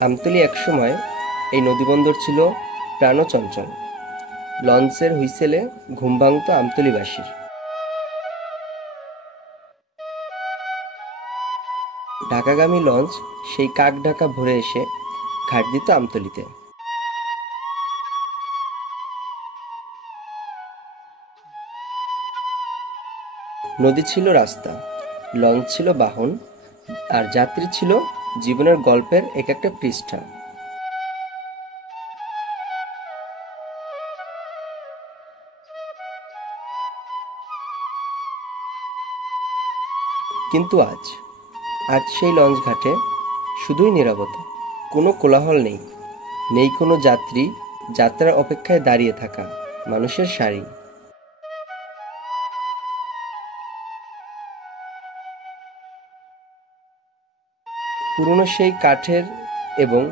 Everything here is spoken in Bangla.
আমতলী একসময় এই নদীবন্দর ছিল প্রাণচঞ্চল। লঞ্চের হুইসেলে ঘুম ভাঙত আমতলীবাসীর। ঢাকাগামী লঞ্চ সেই কাকঢাকা ভোরে এসে ঘাট দিত আমতলীতে। নদী ছিল রাস্তা, লঞ্চ ছিল বাহন, আর যাত্রী ছিল জীবনের গল্পের এক একটা পৃষ্ঠা। কিন্তু আজ আজ সেই লঞ্চ ঘাটে শুধুই নীরবতা। কোনো কোলাহল নেই, নেই কোনো যাত্রী, যাত্রার অপেক্ষায় দাঁড়িয়ে থাকা মানুষের সারি। পুরনো সেই কাঠের এবং